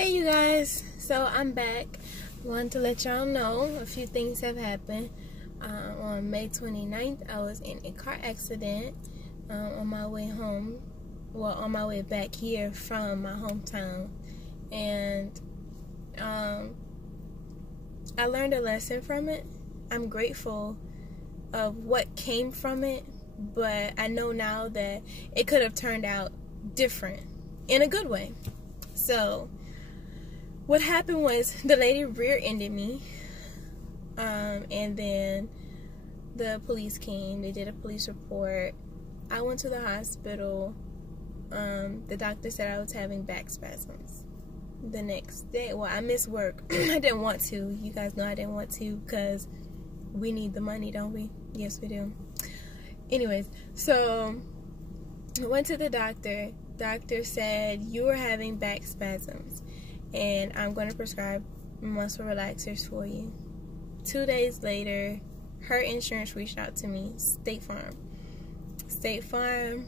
Hey you guys, so I'm back. Wanted to let y'all know a few things have happened. On May 29th, I was in a car accident on my way home. Well, on my way back here from my hometown. And I learned a lesson from it. I'm grateful of what came from it, but I know now that it could have turned out different in a good way. So what happened was the lady rear-ended me, and then the police came. They did a police report. I went to the hospital. The doctor said I was having back spasms. The next day, well, I missed work. I didn't want to. You guys know I didn't want to because we need the money, don't we? Yes, we do. Anyways, so I went to the doctor. Doctor said you were having back spasms, and I'm going to prescribe muscle relaxers for you. 2 days later, her insurance reached out to me, State Farm. State Farm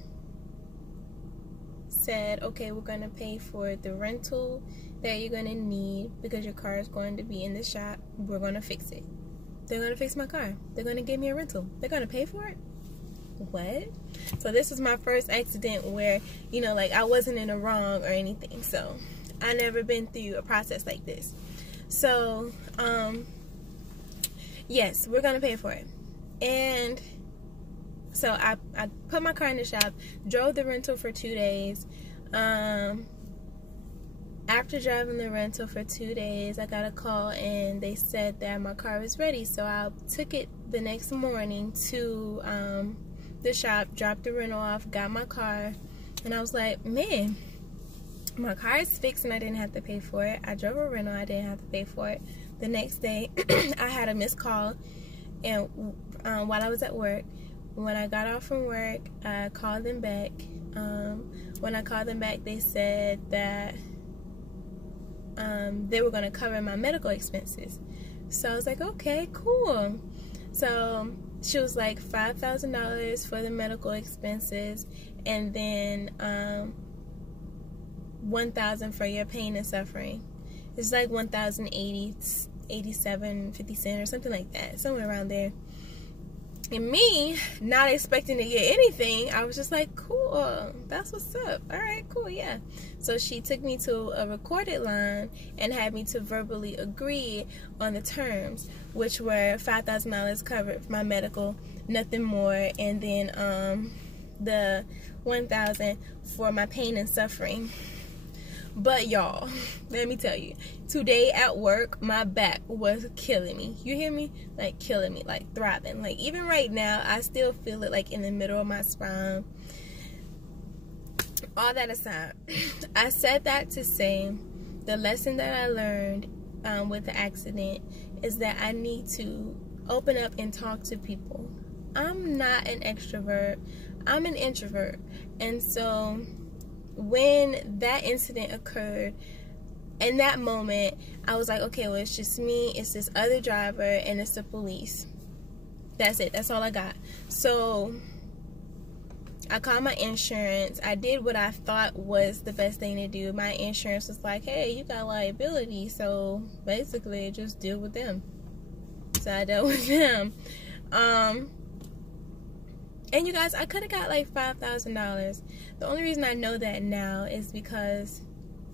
said, okay, we're going to pay for the rental that you're going to need because your car is going to be in the shop. We're going to fix it. They're going to fix my car. They're going to give me a rental. They're going to pay for it? What? So this was my first accident where, you know, like I wasn't in the wrong or anything. So I never been through a process like this. So, yes, we're going to pay for it. And so I put my car in the shop, drove the rental for 2 days. After driving the rental for 2 days, I got a call and they said that my car was ready. So I took it the next morning to the shop, dropped the rental off, got my car, and I was like, man, my car is fixed and I didn't have to pay for it. I drove a rental, I didn't have to pay for it. The next day, I had a missed call, and while I was at work, when I got off from work, I called them back. When I called them back, they said that they were going to cover my medical expenses. So I was like, okay, cool. So she was like $5,000 for the medical expenses, and then $1,000 for your pain and suffering. It's like $1,087.50 or something like that, somewhere around there. And me, not expecting to get anything, I was just like, cool, that's what's up. All right, cool, yeah. So she took me to a recorded line and had me to verbally agree on the terms, which were $5,000 covered for my medical, nothing more, and then the $1,000 for my pain and suffering. But y'all, let me tell you, today at work, my back was killing me. You hear me? Like killing me, like throbbing. Like even right now, I still feel it like in the middle of my spine. All that aside, I said that to say the lesson that I learned with the accident is that I need to open up and talk to people. I'm not an extrovert. I'm an introvert. And so when that incident occurred, in that moment, I was like, okay, well, it's just me, it's this other driver, and it's the police. That's it. That's all I got. So I called my insurance. I did what I thought was the best thing to do. My insurance was like, hey, you got liability, so basically just deal with them. So I dealt with them. And you guys, I could have got like $5,000. The only reason I know that now is because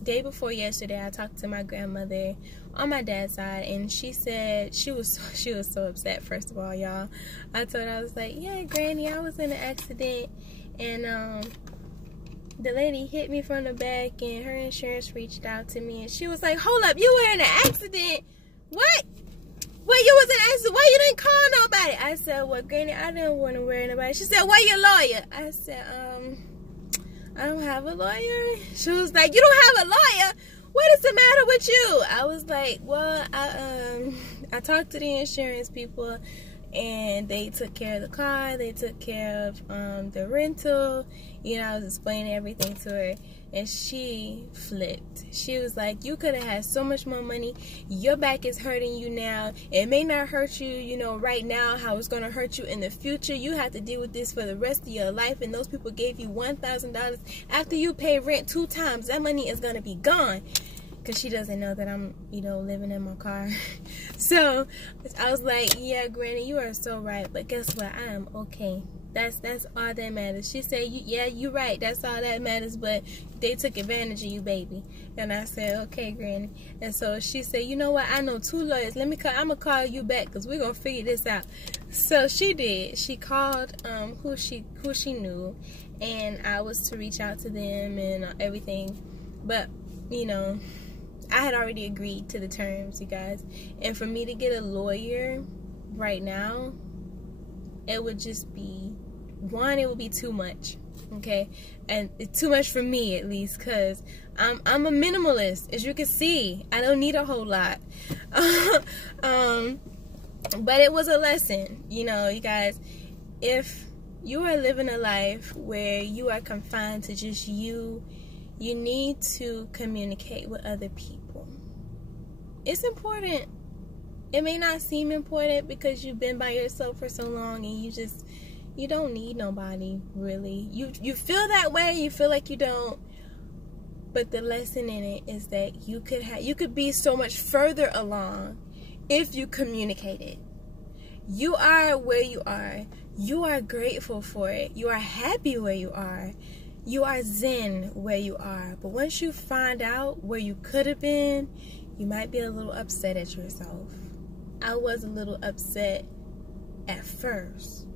day before yesterday, I talked to my grandmother on my dad's side, and she said she was so upset. First of all, y'all, I told her, I was like, yeah, Granny, I was in an accident, and the lady hit me from the back, and her insurance reached out to me, and she was like, hold up, you were in an accident? What? Wait, you was in an accident? Why you didn't call nobody? I said, well, Granny, I didn't want to worry nobody. She said, where your lawyer? I said, I don't have a lawyer. She was like, you don't have a lawyer? What is the matter with you? I was like, well, I talked to the insurance people, and they took care of the car. They took care of the rental. You know, I was explaining everything to her, and she flipped. She was like, you could have had so much more money. Your back is hurting you now. It may not hurt you, you know, right now, how it's going to hurt you in the future. You have to deal with this for the rest of your life, and those people gave you $1,000. After you pay rent 2 times, that money is going to be gone. because she doesn't know that I'm, you know, living in my car. So I was like, yeah, Granny, you are so right, but guess what? I am okay. That's all that matters. She said, yeah, you're right. That's all that matters, but they took advantage of you, baby. And I said, okay, Granny. And so she said, you know what? I know 2 lawyers. I'm going to call you back because we're going to figure this out. So she did. She called who she knew, and I was to reach out to them and everything. But, you know, I had already agreed to the terms, you guys. And for me to get a lawyer right now, it would just be, one, it would be too much, okay? And it's too much for me, at least, because I'm a minimalist, as you can see. I don't need a whole lot. But it was a lesson, you know, you guys. If you are living a life where you are confined to just you need to communicate with other people. It's important. It may not seem important because you've been by yourself for so long and you don't need nobody, really. You feel that way, you feel like you don't. But the lesson in it is that you could be so much further along if you communicated. You are where you are. You are grateful for it. You are happy where you are. You are zen where you are. But once you find out where you could have been, you might be a little upset at yourself. I was a little upset at first,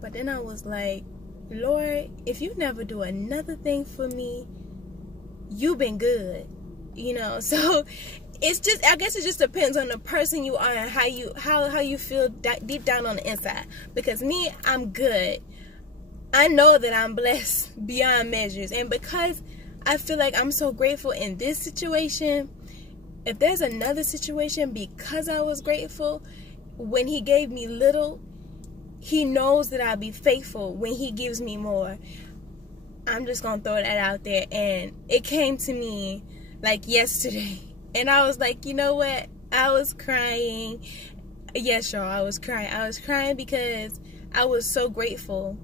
but then I was like, Lord, if you never do another thing for me, you've been good, you know. So it's just, I guess it just depends on the person you are and how you feel deep down on the inside. Because me, I'm good. I know that I'm blessed beyond measures, and because I feel like I'm so grateful in this situation, if there's another situation, because I was grateful when he gave me little, he knows that I'll be faithful when he gives me more. I'm just going to throw that out there. And it came to me like yesterday. And I was like, you know what? I was crying. Yes, y'all, I was crying. I was crying because I was so grateful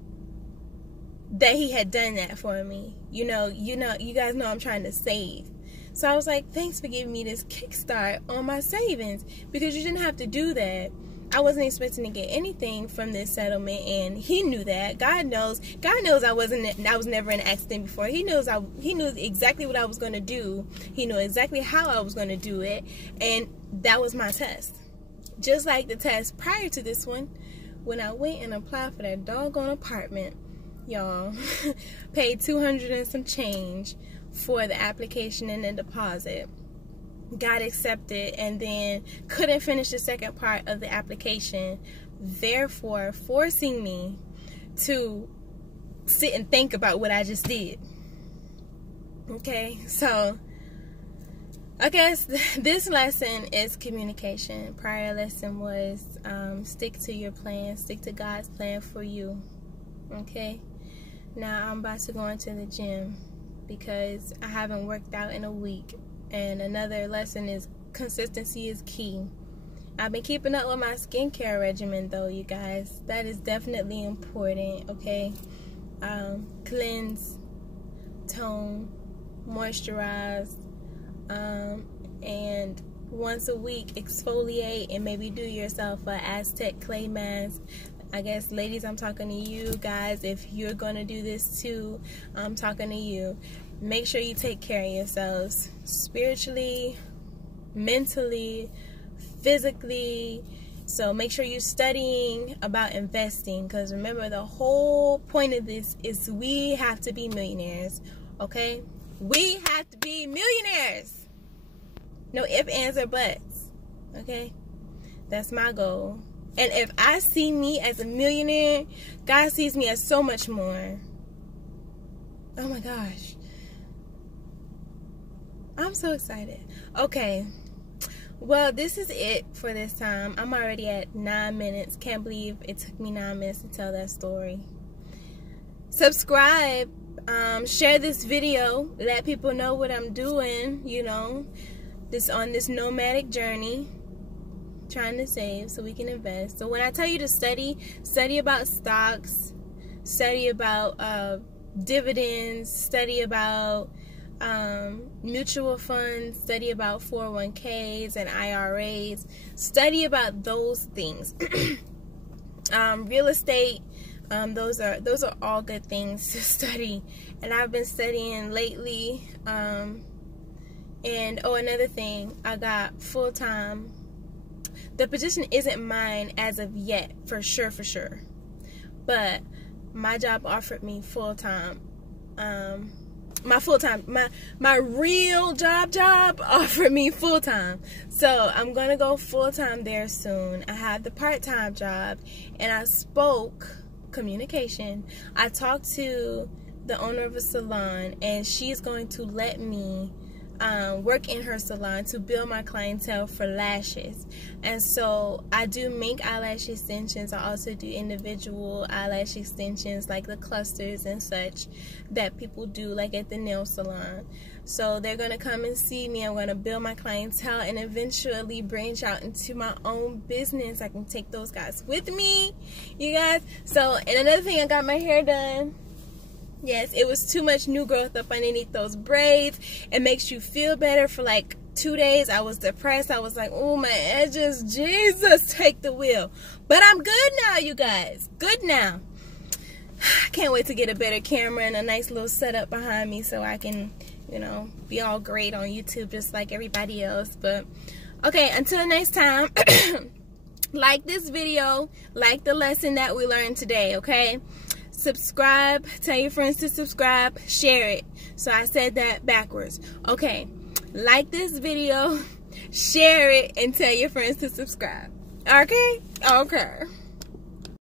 that he had done that for me. You guys know I'm trying to save. So I was like, thanks for giving me this kickstart on my savings, because you didn't have to do that. I wasn't expecting to get anything from this settlement, and he knew that. God knows I was never in an accident before. He knew exactly what I was going to do. He knew exactly how I was going to do it, and that was my test. Just like the test prior to this one, when I went and applied for that doggone apartment, y'all, paid $200 and some change for the application and the deposit, got accepted, and then couldn't finish the second part of the application, therefore forcing me to sit and think about what I just did. Okay, so I guess this lesson is communication. Prior lesson was stick to your plan, stick to God's plan for you. Okay, now I'm about to go into the gym because I haven't worked out in a week. And another lesson is consistency is key. I've been keeping up with my skincare regimen though, you guys. That is definitely important, okay? Cleanse, tone, moisturize, and once a week exfoliate, and maybe do yourself an Aztec clay mask. I guess, ladies, I'm talking to you guys. If you're gonna do this too, I'm talking to you. Make sure you take care of yourselves spiritually, mentally, physically. So make sure you're studying about investing, because remember, the whole point of this is we have to be millionaires, okay? We have to be millionaires. No ifs, ands, or buts, okay? That's my goal. And if I see me as a millionaire, God sees me as so much more. Oh my gosh. I'm so excited. Okay. Well, this is it for this time. I'm already at 9 minutes. Can't believe it took me 9 minutes to tell that story. Subscribe. Share this video. Let people know what I'm doing, you know, on this nomadic journey. Trying to save so we can invest. So when I tell you to study about stocks, study about dividends, study about mutual funds, study about 401ks and IRAs, study about those things. Real estate, those are all good things to study, and I've been studying lately. And another thing, I got full-time. The position isn't mine as of yet, for sure, but my job offered me full-time. My real job offered me full-time. So I'm going to go full-time there soon. I have the part-time job, and I spoke communication. I talked to the owner of a salon, and she's going to let me work in her salon to build my clientele for lashes. And so I do make eyelash extensions. I also do individual eyelash extensions, like the clusters and such that people do like at the nail salon. So they're going to come and see me. I'm going to build my clientele and eventually branch out into my own business. I can take those guys with me, you guys. So, and another thing, I got my hair done. Yes, it was too much new growth up underneath those braids. It makes you feel better. For like 2 days, I was depressed. I was like, oh, my edges, Jesus, take the wheel. But I'm good now, you guys. Good now. I can't wait to get a better camera and a nice little setup behind me so I can, you know, be all great on YouTube just like everybody else. But, okay, until next time, like this video, like the lesson that we learned today, okay? Subscribe, tell your friends to subscribe, share it. So I said that backwards. Okay, like this video, share it, and tell your friends to subscribe. Okay? Okay.